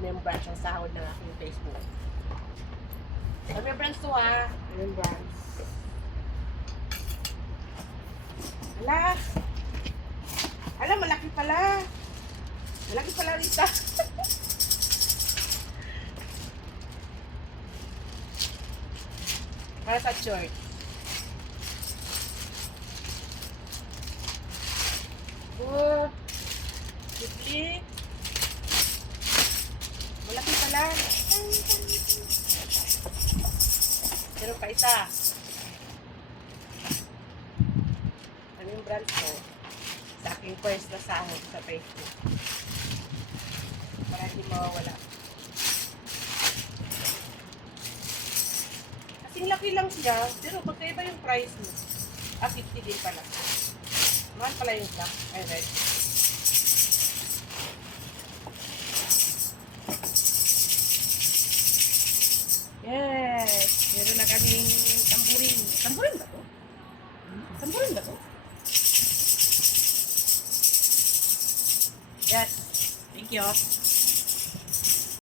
Ano yung branch ang sahod ng aking Facebook. Ano yung branch to ha? Ano yung branch? Hala! Hala, malaki pala! Malaki pala rita! Para sa short. Oh! Sipli! Malaki pala! Meron pa isa. Ano yung brand ko? Sa aking first na sahod sa Facebook. Para hindi mawawala. Kasing laki lang siya, pero magkaiba yung price mo. 50 din pala. Mahal pala yung black. Ay, red. Yes! Meron na kaming tamburin. Tamburin ba to? Tamburin ba to? Yes. Thank you.